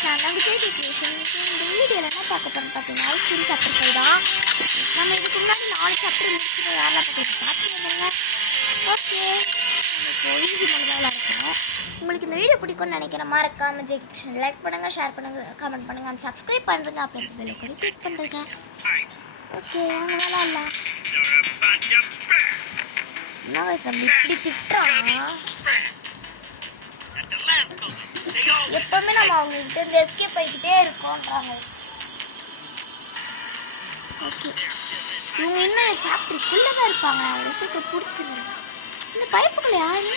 நான் தான் விஜய் கிரியேஷன். இந்த வீடியோவில் என்ன பார்க்க போகிறோம்னு பார்த்தீங்கன்னா ஐஸ்கிரீம் சாப்பிட்றது தான். நம்ம இதுக்கு முன்னாடி 4 சாப்டர் முடிச்சுட்டு யாரெல்லாம் பார்த்துருந்தாங்க. ஓகே, இப்போ ஈஸி மனதால் இருக்கும். உங்களுக்கு இந்த வீடியோ பிடிக்கும்னு நினைக்கிறேன். மறக்காம விஜய் கிரியேஷன் லைக் பண்ணுங்கள், ஷேர் பண்ணுங்கள், கமெண்ட் பண்ணுங்கள், அண்ட் சப்ஸ்கிரைப் பண்ணுறேங்க. அப்படி பெல் கூட கிளிக் பண்ணுறேங்க. ஓகே, வாங்க விளாட்லாம். என்ன வயசு அப்படி இப்படி திட்டுறான்? எப்பவுமே நம்ம அவங்ககிட்ட இந்த எஸ்கேப் ஆகிக்கிட்டே இருக்கோன்றாங்க. ஓகே, இவங்க இன்னும் ஃபேக்ட்ரிக்குள்ளே தான் இருப்பாங்க. அவங்க சீக்கிரம் பிடிச்சிருங்க. இந்த பைப்புக்குள்ள யாரு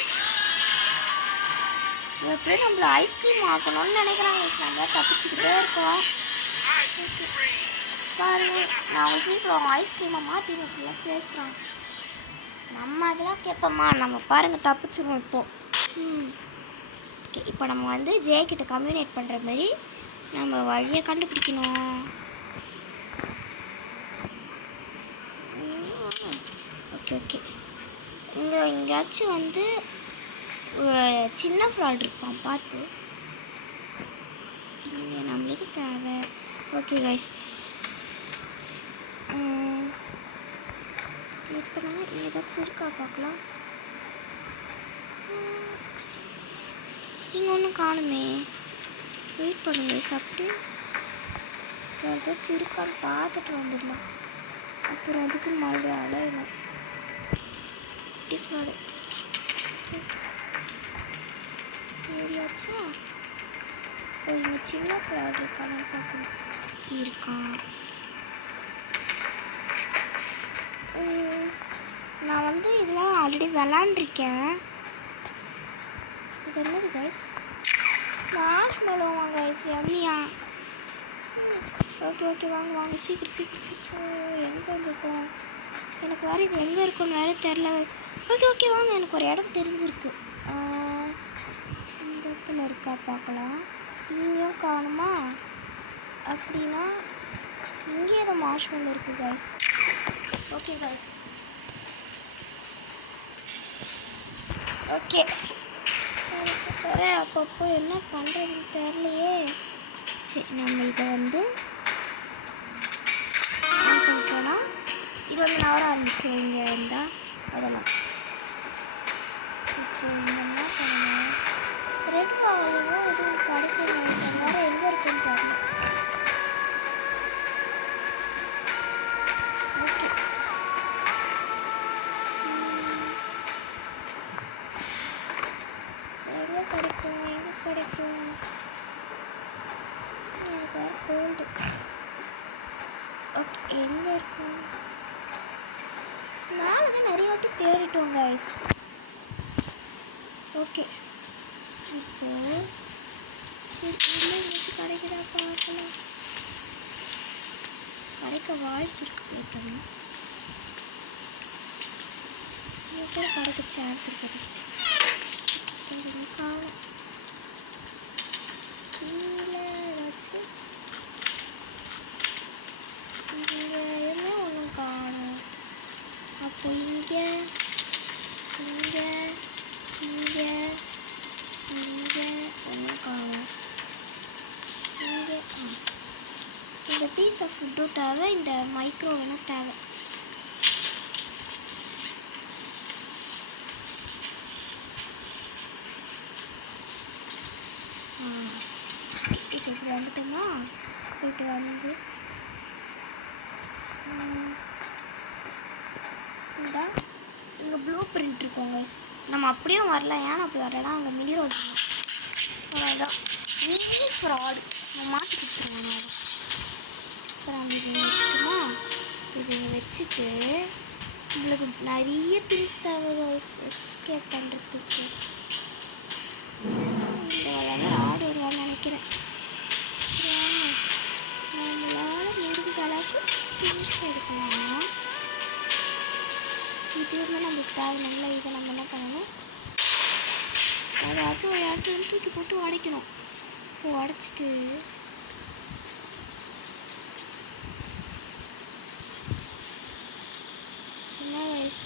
எப்படி நம்மள ஐஸ்கிரீம் ஆக்கணும்னு நினைக்கிறாங்க. நம்ம தப்பிச்சுக்கிட்டே இருக்கோம். பாருங்க, நான் அவங்க சீக்கிரம் ஐஸ்கிரீமை மாற்றி அப்படிலாம் பேசுகிறாங்க. நம்ம அதெல்லாம் கேட்போம்மா. நம்ம பாருங்கள் தப்பிச்சிருவோம் இப்போது. ஓகே, இப்போ நம்ம வந்து ஜெயக்கிட்ட கம்யூனிகேட் பண்ணுற மாதிரி நம்ம வழியை கண்டுபிடிக்கணும். ஓகே ஓகே, இங்கே எங்கேயாச்சும் வந்து சின்ன ஃப்ராட் இருப்பான், பார்த்து இங்கே நம்மளுக்கு தேவை. ஓகே கைஸ், இப்போ நம்ம ஏதாச்சும் இருக்கா பார்க்கலாம். இங்கே ஒன்றும் காணுமே. வெயிட் பண்ணுங்க சாப்பிட்டு ஏதாச்சும் இருக்கான்னு பார்த்துட்டு வந்துடலாம். அப்புறம் அதுக்கு மறுபடியும் அலையணும். டிஃபாடு ஏரியாச்சா. இப்போ இங்கே சின்ன ஃப்ராட் இருக்கான்னு பார்க்கணும். இருக்கான். நான் வந்து இதெல்லாம் ஆல்ரெடி விளாண்டுருக்கேன். இது என்னது கைஸ்? மார்ஷ் மெலோவா கைஸ்? எம்மியா? ஓகே ஓகே, வாங்க வாங்க, சீக்கிரம் சீக்கிரம் சீக்கிரம். எங்கே வந்துருக்கோம்? எனக்கு வேறு இது எங்கே இருக்குன்னு வேறு தெரில கைஸ். ஓகே ஓகே, வாங்க. எனக்கு ஒரு இடம் தெரிஞ்சிருக்கு. இந்த இடத்துல இருக்கா பார்க்கலாம். இங்கேயும் காணுமா? அப்படின்னா இங்கே ஏதோ மார்ஷ் மெலோ இருக்குது கைஸ். Okay guys, okay. அப்பப்போ என்ன பண்ணுறதுன்னு தெரியலையே. சரி, நம்ம இதை வந்து போனால் இது வந்து நவர ஆரம்பிச்சு இங்கே இருந்தால் அதெல்லாம். இப்போ இங்கே என்ன பண்ணணும்? ரெட் கலரும் எதுவும் கிடைக்கும். வேறு எங்கே இருக்குன்னு தெரியல. ஓகே, எங்கே கிடைக்கும்? எங்கே கிடைக்கும்? எனக்கு வேறு கோல்டு. ஓகே, எங்கே இருக்கும்? மேலே தான் நிறைய வாட்டி தேடிட்டோம் கைஸ். ஓகே, இப்போது சரி, எங்கேயாச்சும் கிடைக்குதா பார்க்கலாம். கிடைக்க வாய்ப்பு இருக்கு. போயிட்டோம்னா இங்கே கூட கிடைக்க சான்ஸ் இருக்கிறச்சு. காணும் கீழே ஏதாச்சும். இங்கே என்ன ஒன்றும் காணும். அப்போ இங்கே இங்கே இங்கே இங்கே ஒன்றும் காணும். இங்கே இந்த பீஸ் ஆஃப் ஃபுட்டும் தேவை, இந்த மைக்ரோவேவும் தேவை. இப்போ இப்படி வந்துட்டோமா? போய்ட்டு வந்து இந்த இங்கே ப்ளூ பிரிண்ட் இருக்கும் கைஸ். நம்ம அப்படியே வரல. ஏன்னா அப்படி வரலன்னா அங்கே மினி ரோட் அவ்வளோதான். மினி ஃப்ராடு நம்ம மாற்றி கொடுத்துருவோம். அப்புறம் இது வச்சுட்டோமா? இது வச்சுட்டு உங்களுக்கு நிறைய திங்ஸ் தேவை கைஸ் எஸ்கேப் பண்ணுறதுக்கு. இந்த வேலை ஆடு வருவான்னு நினைக்கிறேன். நம்மளால் முடிஞ்ச அளவுக்கு திங்ஸ் எடுக்கலாம். இது வந்து நம்மளுக்கு தேவையில்லை. இதை நம்ம என்ன பண்ணணும்? அதாச்சும் ஒரு இடத்துல தூக்கி போட்டு உடைக்கணும். இப்போ உடச்சிட்டு என்ன வயசு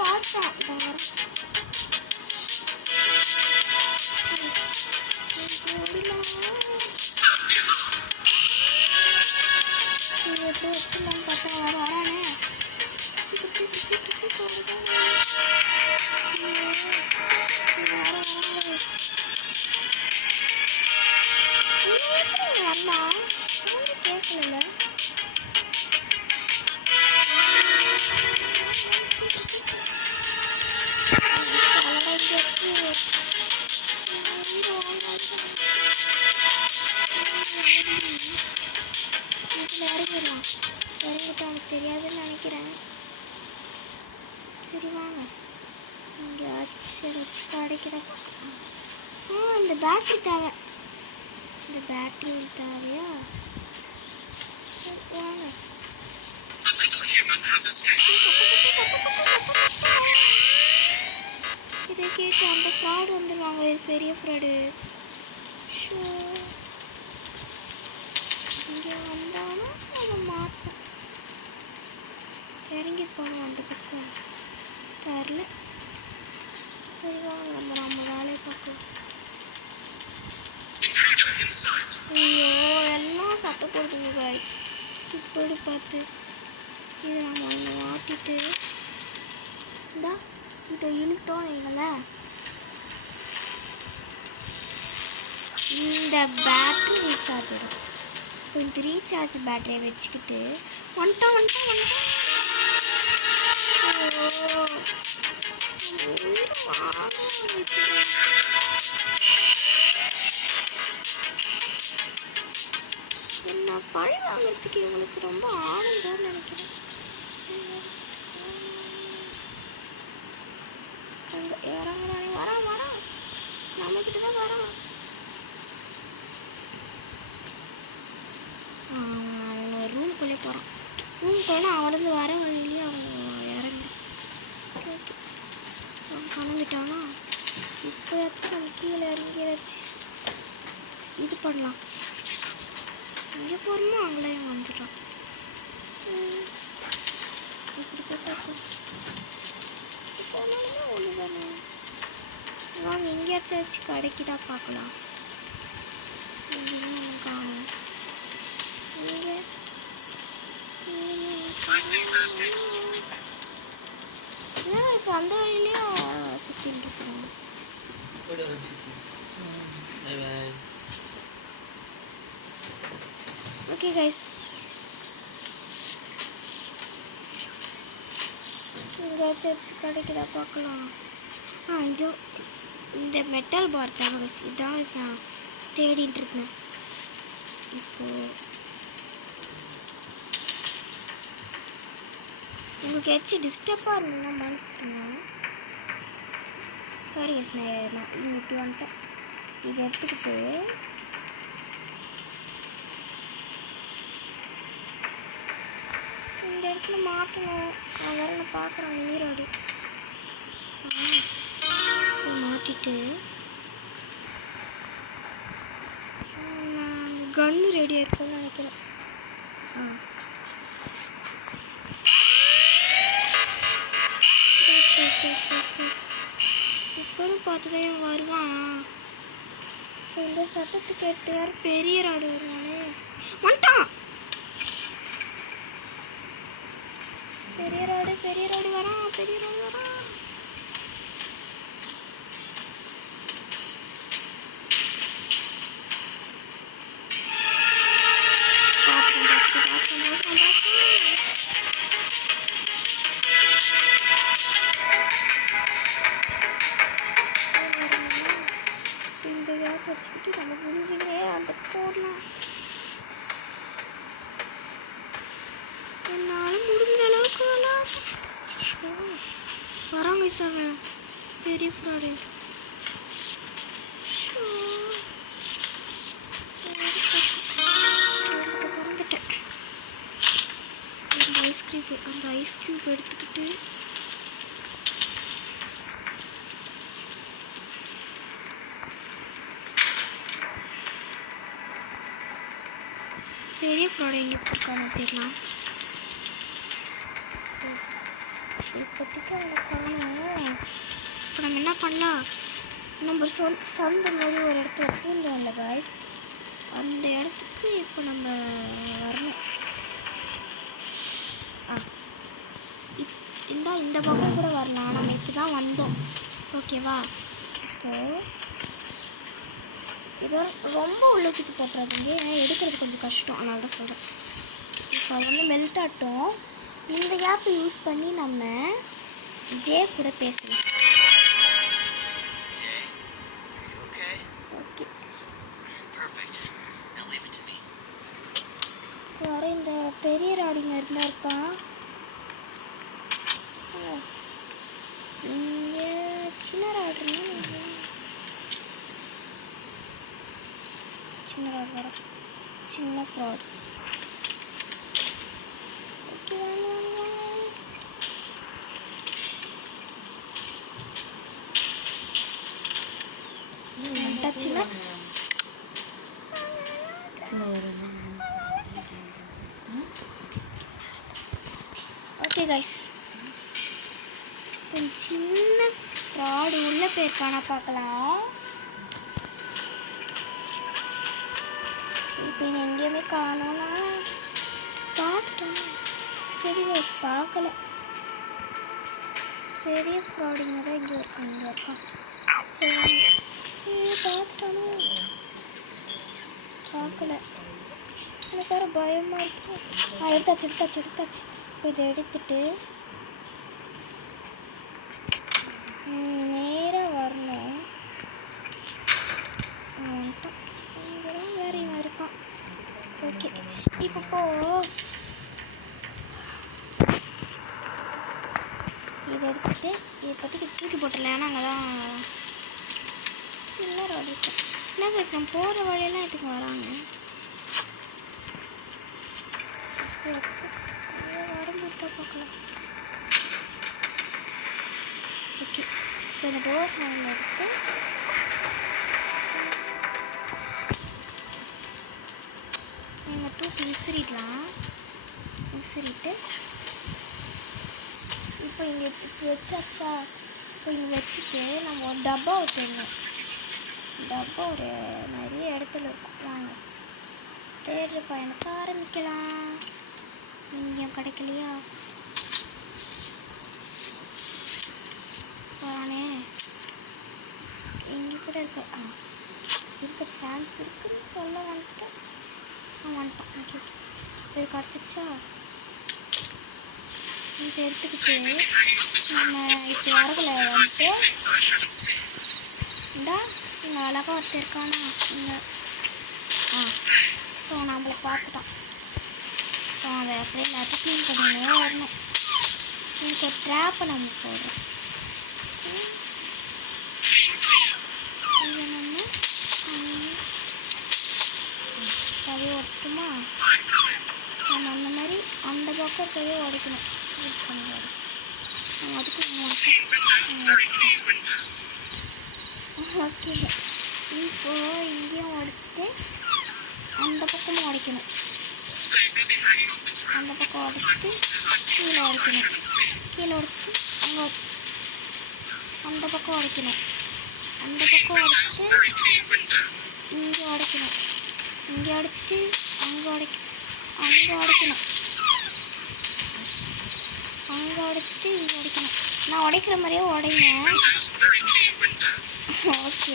பார்த்தேன். பார்க்கல. இறங்கிடலாம். இறங்கிட்டு அவனுக்கு தெரியாதுன்னு நினைக்கிறேன். சரி வாங்க, இங்கே ஏதாச்சும் கிடைக்கிறேன். இந்த பேட்ரி தேவை. இந்த பேட்ரி தேவையா? சரி வாங்க. இதை கேட்டு அந்த ஃப்ராடு வந்துடுவாங்க. பெரிய ஃப்ராடு. ஷோ, இங்கே வந்தாலும் நம்ம மாட்டோம். இறங்கி போனோம் அந்த பக்கம் தரல. சரி வாங்க, நம்ம வேலையை பார்க்கலாம். ஐயோ, எல்லாம் சத்தம் போடுதுங்க காய்ஸ். இப்படி பார்த்து இதை நம்ம இங்கே மாட்டிட்டு இதை இழுத்தோம் வைங்களேன். இந்த பேட்ரி ரீசார்ஜ் ஆகிடும். இப்போ இந்த ரீசார்ஜ் பேட்டரியை வச்சுக்கிட்டு வந்துட்டோம். என்ன பழி வாங்கிறதுக்கு இவங்களுக்கு ரொம்ப ஆனந்தம்னு நினைக்கிறேன். அங்கே இறங்குறானே, வரான் நம்மக்கிட்ட தான் வரான். அவன் ஒரு ரூம்குள்ளே போகிறான். ரூம்குள்ளே அவனுக்கு வர வழியே அவன் இறங்கு. ஓகே, அவன் கிளம்பிட்டானா? இப்போயாச்சும் நம்ம கீழே இறங்கி ஏதாச்சும் இது பண்ணலாம். இங்கே போகிறோமோ அங்கேயும் வந்துட்டான். இப்படி போனாலுமே ஒன்று தானே. வாங்க, எங்கேயாச்சும் கிடைக்குதா பார்க்கலாம். எங்கேயுமே காணும். இங்கே அந்த வழியிலையும் சுற்றிட்டு இருக்கிறோம். ஓகே கைஸ், எங்கேயாச்சும் கிடைக்குதா பார்க்கலாம். இதோ இந்த மெட்டல் பார் தேவை கைஸ். இதான் நான் தேடிட்டு இருக்கேன். இப்போது உங்களுக்கு ஏதாச்சும் டிஸ்டர்பாக இருந்ததுன்னா மன்னிச்சிருங்க. சாரி கைஸ், நான் இங்கே இப்படி வந்துட்டேன். இதை எடுத்துக்கிட்டு இந்த இடத்துல மாட்டணும். அவரை நான் பார்க்குறேன். நீரோடு மாட்டிட்டு நான் கன்று ரெடியாக இருக்குன்னு நினைக்கிறேன். இப்போன்னு பார்த்துதான் இவன் வருவான். இந்த சத்தத்தை கேட்டு யாரும் பெரிய ராடு வருவானே. வந்துட்டான். பெரிய ராடு வரான். இந்த கேப் வச்சுக்கிட்டு நம்ம புரிஞ்சுக்கிட்டே அந்த போடலாம். என்னால் முடிஞ்ச அளவுக்கு வராங்க சார். பெரிய ஃப்ராடு. திறந்துட்டேன். அந்த ஐஸ் க்யூப் எடுத்துக்கிட்டு பெரிய ஃப்ராடு எங்கே வச்சுருக்கான்னு தெரியலாம். இப்போதைக்கு அவங்க காணும். இப்போ நம்ம என்ன பண்ணலாம், நம்ம சந்தை மாதிரி ஒரு இடத்துல பூந்தோம்ல காய்ஸ், அந்த இடத்துக்கு இப்போ நம்ம வரணும். இந்த பக்கம் கூட வரலாம். நம்ம இப்போ தான் வந்தோம். ஓகேவா? இப்போது இது ரொம்ப உள்ளத்துக்கு போட்டுறதுங்க. ஏன்னா எடுக்கிறது கொஞ்சம் கஷ்டம். அதனால தான் சொல்கிறேன். அது வந்து மெல்ட் ஆகட்டும். இந்த கேப்பை யூஸ் பண்ணி நம்ம ஜே கூட பேசலாம். ஓகே, யாரும் இந்த பெரிய ராடிங்க இருந்தா இருப்பான். இங்கே சின்ன ராடுனா சின்ன ராடு வர சின்ன ஃப்ராட். ஓகே, வாங்க வாங்க வாங்க. டச்சுனா ஓகே கைஸ், சின்ன ஃப்ராடு உள்ள போயிருக்கானா பார்க்கலாம். இப்போ எங்கேயுமே காணோம்னா பார்த்துட்டோம். சரி கைஸ், பார்க்கல. பெரிய ஃப்ராடிங்க தான் இங்கே இருக்கான். சரி பார்த்துட்டானோ, பார்க்கல. எனக்கு வேறு பயமாக இருக்கு. எடுத்தாச்சு. இப்போ இதை எடுத்துட்டு நேராக வரணும். இங்கே தான் வேறு இவன் இருக்கான். ஓகே, இப்போ இதை எடுத்துட்டு இப்போதைக்கு தூக்கி போட்டுடலாம். ஏன்னா அங்கே தான் சின்ன ரோடு இருக்கும். என்ன கைஸ், நம்ம போகிற வழியெல்லாம் இதுக்கு வராங்க. வரும்போது பார்க்கலாம். ஓகே, இப்போ இந்த டோர் ஹேண்டில் எடுத்து எங்கள் தூக்கி விசிறிட்டு இப்போ இங்கே வச்சாச்சா. இப்போ இங்கே வச்சுட்டு நம்ம ஒரு டப்பா ஊற்றணும். டப்பா ஒரு நிறைய இடத்துல இருக்கும். வாங்க தேடுற பயணத்தை ஆரம்பிக்கலாம். எங்கேயும் கிடைக்கலையா? போனே இங்கே கூட இருக்க சான்ஸ் இருக்குன்னு சொல்ல வந்துட்டேன். ஓகே, இது கிடச்சிருச்சா? இதை எடுத்துக்கிட்டு நம்ம இப்போ வரகளை வந்துட்டு இந்தா இங்கே அழகாக ஒருத்தர் இருக்கானா இங்கே. இப்போ நம்மளை பார்த்துட்டான். இப்போ அதை அப்படியே எல்லாத்தையும் க்ளீன் பண்ணினே வரணும். இதுக்கு ஒரு ட்ராப்பை நம்ம போடுறோம். இதை நம்ம கதையை உடச்சிட்டோமா? நம்ம அந்த மாதிரி அந்த பக்கம் இருக்கவே உடைக்கணும். அதுக்கு ஓகே, இப்போ இங்கேயும் உடைச்சிட்டு அந்த பக்கமும் உடைக்கணும். அந்த பக்கம் உடைச்சிட்டு கீழே உடைச்சிட்டு அங்கே அந்த பக்கம் உடைக்கணும். அந்த பக்கம் உடைச்சிட்டு இங்கே உடைக்கணும். இங்கே உடைச்சிட்டு அங்கே உடைக்கணும். இங்கே உடைச்சிட்டு இங்கே உடைக்கணும். நான் உடைக்கிற மாதிரியே உடைங்க. ஓகே,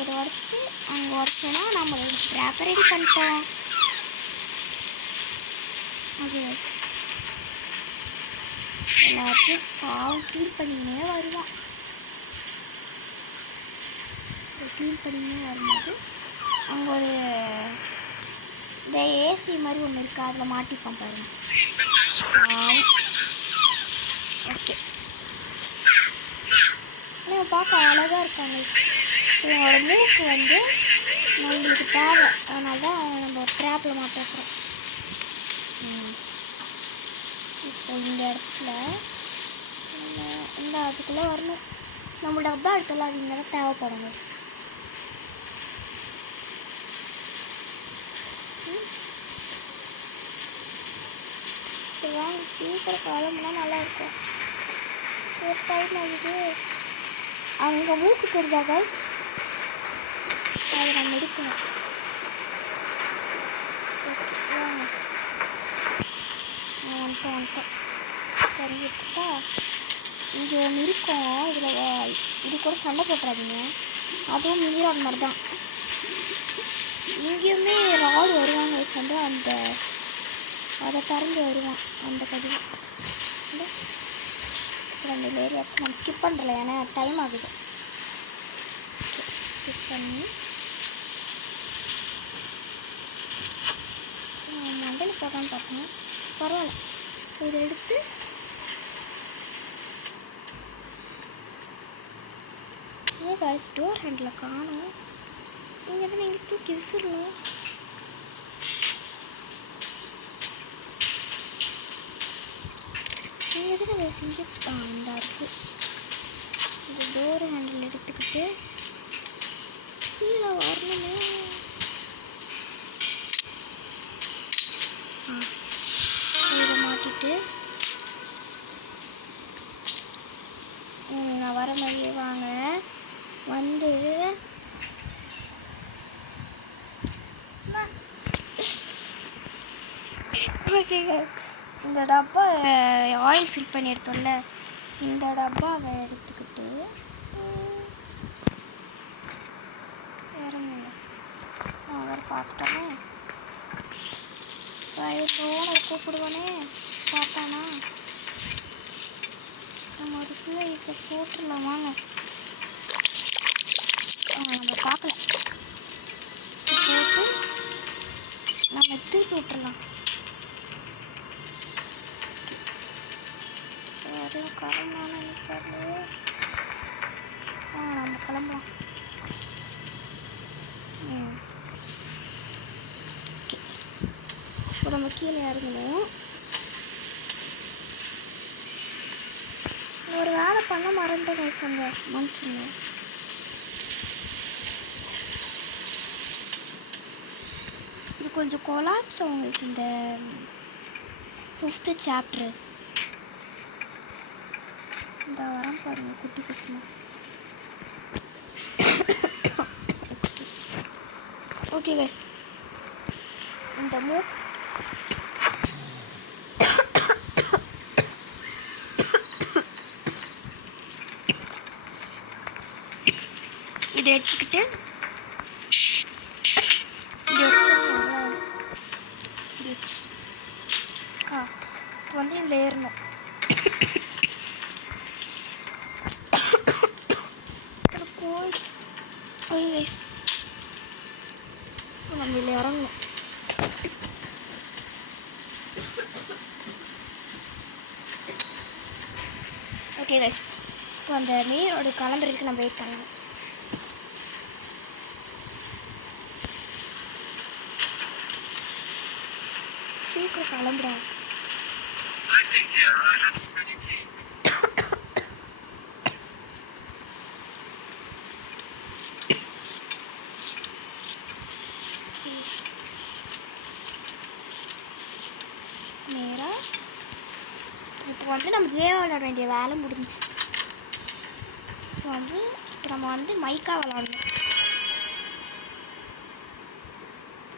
இதை உடைச்சிட்டு அங்கே உடைச்சோன்னா நம்ம ட்ராப்பை ரெடி பண்ணிட்டோம். ஓகே, எல்லாத்தையும் பாவம் க்ளீன் பண்ணினே வருவான். க்ளீன் பண்ணினே வரும்போது அங்கே ஒரு இந்த ஏசி மாதிரி ஒன்று இருக்குது, அதில் மாட்டிப்போம் பாருங்க. ஓகே, ஆனால் பார்க்க அழகாக இருக்காங்க. இவங்களோட மூக்கு வந்து நம்மளுக்கு தேவை, அதனால தான் நம்ம ஒரு ட்ராப்பில் மாட்டிருக்கிறோம். இப்போ இந்த இடத்துல இந்த அதுக்குள்ளே வரணும். நம்ம டப்பா எடுத்தோம்ல, அது இங்கே தான் தேவைப்படுங்க. சரி வாங்க, சீக்கிரம் கிளம்புனா நல்லாயிருக்கும். ஒரு டைம் ஆகுது. அங்கே மூக்கு தெரியுதா கைஸ்? அதை நம்ம எடுக்கணும். வந்துட்டோம் தெரிஞ்சுட்டா இங்கே ஒன்று இருக்கும். இதில் இது கூட சண்டை போட்டுறாதீங்க. அதுவும் மினி ராட் மாதிரி தான். இங்கேயுமே ராடு வருவாங்க. சண்டை அந்த அதை திறந்து வருவான் அந்த கதவு. ரெண்டு ஏரியாச்சும் நம்ம ஸ்கிப் பண்ணுறல, ஏன்னா டைம் ஆகுது. ஸ்கிப் பண்ணி மண்டல் போட்டான்னு பார்த்தோம், பரவாயில்ல. இதை எடுத்து காய்ஸ் டோர் ஹேண்டில் காணும். நீங்கள் எதுவும் நீங்கள் தூக்கி விசிறலாம். நீங்கள் எதுவும் அதை செஞ்சு இந்த இருக்குது. இந்த டோர் ஹேண்டில் எடுத்துக்கிட்டு கீழே வரணுமே. இதை மாட்டிட்டு நான் வர மாதிரியே வாங்க. வந்து ஓகே இந்த டப்பா ஆயில் ஃபில் பண்ணி எடுத்தோம்ல, இந்த டப்பாவை எடுத்துக்கிட்டு இறங்குங்க. அவர் பார்த்துட்டோமே, வயலோட கூப்பிடுவானே பார்த்தானா. நம்ம அதுக்குள்ளே இதை போட்டுடலாம் வாங்க. நம்ம பார்க்கல, போட்டு நம்ம திருப்பி விட்டுடலாம். வரல கிளம்பலாம் நினைச்சாரு. நம்ம கிளம்பலாம். ஓகே, இப்போ நம்ம கீழே இறங்கணும். ஒரு வேலை பண்ண மறந்துட்டேன் சொங்க, மனுச்சுங்க. இது கொஞ்சம் கொலாப்ஸ் ஆகுங்க இந்த 5th சாப்டர். இந்த வரம் பாருங்க குட்டி பசங்க. ஓகே கைஸ், இந்த இதை எடுத்துக்கிட்டு இப்போ வந்து இதில் ஏறணும். கோல்ட் கைஸ், நம்ம இதில் இறங்கணும். ஓகே கைஸ், இப்போ அந்த நீரோட கிளம்புறதுக்கு நம்ம வெயிட் பண்ணலாம். சீக்கிரம் கிளம்புறோம். நேரா இப்போ வந்து நம்ம ஜே விளையாட வேண்டிய வேலை முடிஞ்சிச்சு. இப்போ நம்ம வந்து மைக்கா விளாடணும்.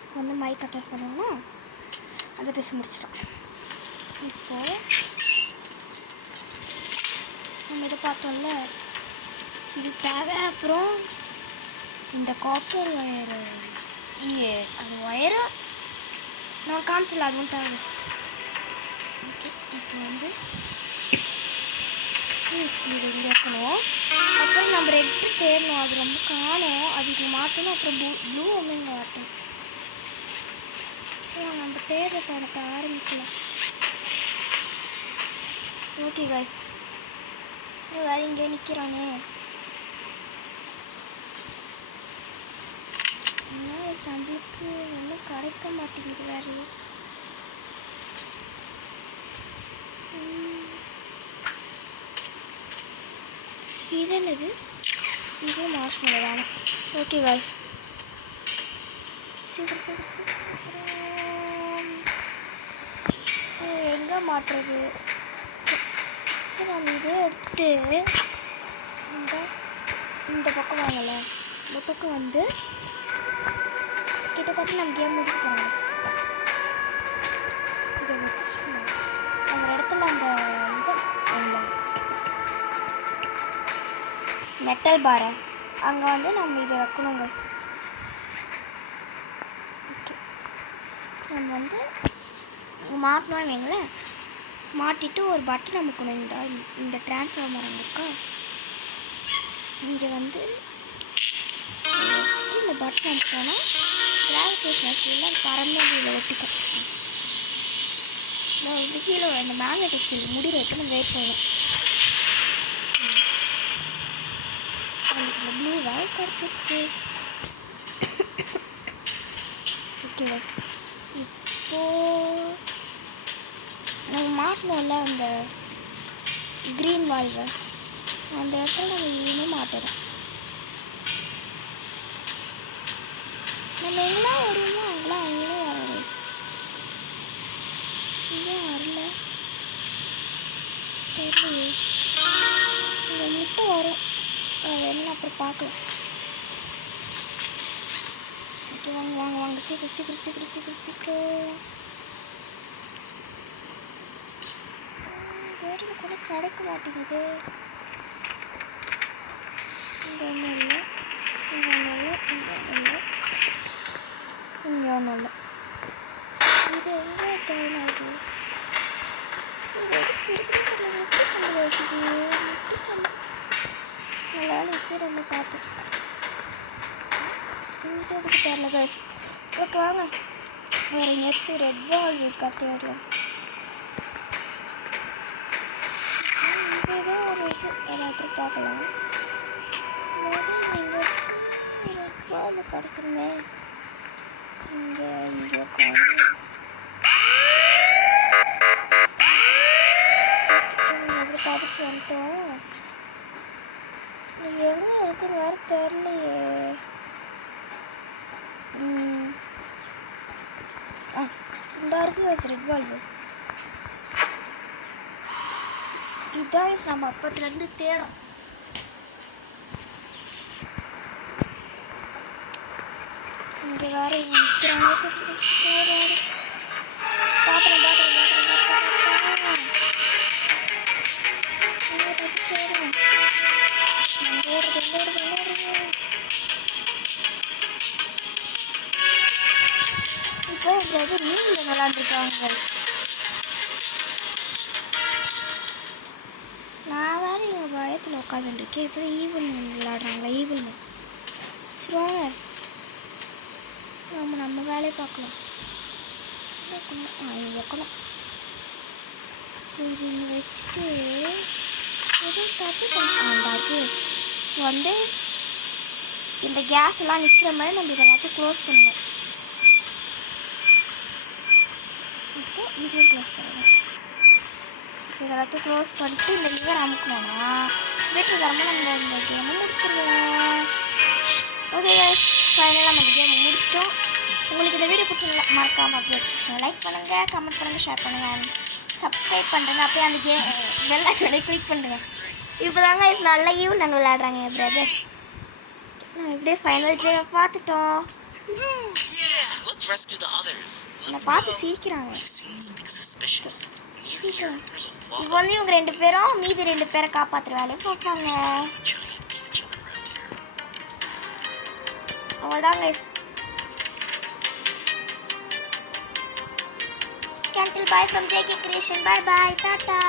இப்போ வந்து மைக் அட்டெண்ட் பண்ணோம்னா அதை பேச முடிச்சிட்டோம். இப்போது நம்ம இதை பார்த்தோம்ல, இது தேவை. அப்புறம் இந்த காப்பர் ஒயரு, அது ஒயரை நான் காமிச்சிடல, அதுவும் தேவை. ஓகே, இப்போ வந்து இது இங்கே இருக்கணும். அப்புறம் நம்ம ரெட்டு தேடணும், அது ரொம்ப காணும், அதுக்கு மாற்றணும். அப்புறம் ப்ளூ வந்து இங்கே மாட்டணும். ஸோ நம்ம தேடுற படத்தை ஆரம்பிக்கலாம். ஓகே கைஸ், வேறு இங்கே நிற்கிறானே. என்ன நம்மளுக்கு ஒன்றும் கிடைக்க மாட்டேங்குது வேறு. இது என்னது? இது மார்ஷ்மெலோ தானே. ஓகே கைஸ், சீக்கிரம் சீக்கிரம் சீக்கிரம் சீக்கிரம் எங்கே மாட்டுறது? சரி, நம்ம இதை எடுத்துகிட்டு இந்த பக்கம் வாங்கலை. இந்த பக்கம் வந்து கிட்டத்தட்ட நம்ம கேம் முடிக்கிறோம். இதை வச்சு அந்த இடத்துல அந்த இதை மெட்டல் பாரை அங்கே வந்து நம்ம இதை வைக்கணுங்க. ஓகே, நம்ம வந்து மாட்டணும்னு வைங்களேன். மாட்டிட்டு ஒரு பட்டன் அமுக்கணும். இந்த டிரான்ஸ்ஃபார்மர் இருக்கா, இங்கே வந்து வச்சுட்டு இந்த பட்டன் அமுக்கோன்னா கிராவிடேஷன் ஃபீல்டில் பறந்து இதில் ஒட்டிக்கும். இந்த கீழே அந்த மேக்னெட்டிக் ஃபீல்டு முடிகிற வரைக்கும் நம்ம வெயிட் பண்ணணும். இந்த ப்ளூ வால் கிடச்சிருச்சு. ஓகே பஸ், இப்போது நம்ம மாட்டணும்ல அந்த க்ரீன் வால்வை, அந்த இடத்துல நம்ம இன்னும் மாட்டணும். நம்ம எங்கெல்லாம் வருமோ அங்கெல்லாம் அங்கேயும் வர இங்கே வரல தெரியலையே. இந்த முட்டை வரும், அது என்ன அப்புறம் பார்க்கலாம். ஓகே வாங்க வாங்க வாங்க, சீக்கிரம் சீக்கிரம் சீக்கிரம் சீக்கிரம் சீக்கிரம். வேறு கூட கிடைக்க மாட்டேங்குது. இங்கே ஒன்றும் இல்லை, இங்கே ஒன்றும் இல்லை, இங்கே ஒன்றும் இல்லை, இங்கே ஒன்றும் இல்லை. இது எங்கே ஜாயின் ஆகுது? இது எதுக்கு இருக்குன்னு முட்டு சந்தை வச்சுது. முட்டு சந்தை நல்லா இப்போ நம்ம பார்த்தோம். இது எதுக்கு தெரியல கைஸ். ஓகே வாங்க, வேறு எங்கேயாச்சும் ரெட் பால் இருக்கா தேடலாம். ஏதோ ஒரு இது எல்லாத்தையும் பார்க்கலாம். வேறு எங்கேயாச்சும் ரெட் பால் கிடைக்குமே. இங்கே அப்படி தடிச்சு வந்துட்டோம். எங்கே இருக்குன்னு வேறு தெரியலையே. இந்த இருக்கு ரெட் பால்பு. இதான் நம்ம அப்பத்துலேருந்து தேடும். இங்கே வேறு நிற்கிறாங்க. பாத்திரம் பாத்திரம் பாத்திரம் இப்போ பிரதர் நீங்களும் விளாண்டுருக்காங்க. நான் வேறு எங்கள் பயத்தில் உட்காந்துருக்கேன். இப்போ ஈவன் விளாடுறாங்களா? ஈவன் சரி வாங்க, நம்ம வேலையை பார்க்கலாம். இங்கே வைக்கலாம். இது இங்கே வச்சுட்டு எதுவும் தப்பு பண்ணாது. வந்து இந்த கேஸ் எல்லாம் நிற்கிற மாதிரி நம்ம இது எல்லாத்தையும் க்ளோஸ் பண்ணணும். இப்போ இதையும் க்ளோஸ் பண்ணணும். இது எல்லாத்தையும் க்ளோஸ் பண்ணிட்டு இந்த லிவர் அமுக்கணும்னா வெற்றிகரமாக நம்ம இந்த கேமை முடிச்சிடுவோம். ஓகே ஃபைனலாக நம்ம இந்த கேமை முடிச்சிட்டோம். உங்களுக்கு இந்த வீடியோ பிடிச்சதில்ல மறக்காமல் லைக் பண்ணுங்கள், கமெண்ட் பண்ணுங்கள், ஷேர் பண்ணுங்கள், சப்ஸ்கிரைப் பண்ணுறேங்க. அப்படியே அந்த கேம் பெல் ஐக்கானை கிளிக் பண்ணுங்க. இப்போ தாங்க நல்லா ஈவன் விளையாடுறாங்க என் பிரதர். நான் இப்படியே ஃபைனல் கேமை பார்த்துட்டோம். என்னை பார்த்து சிரிக்கிறாங்க. இப்போ வந்து இவங்க 2 பேரும் மீதி 2 பேரை காப்பாற்றுற வேலையை பார்ப்பாங்க. அவ்வளோதான் guys. Bye from JK Creation. Bye bye. Tata.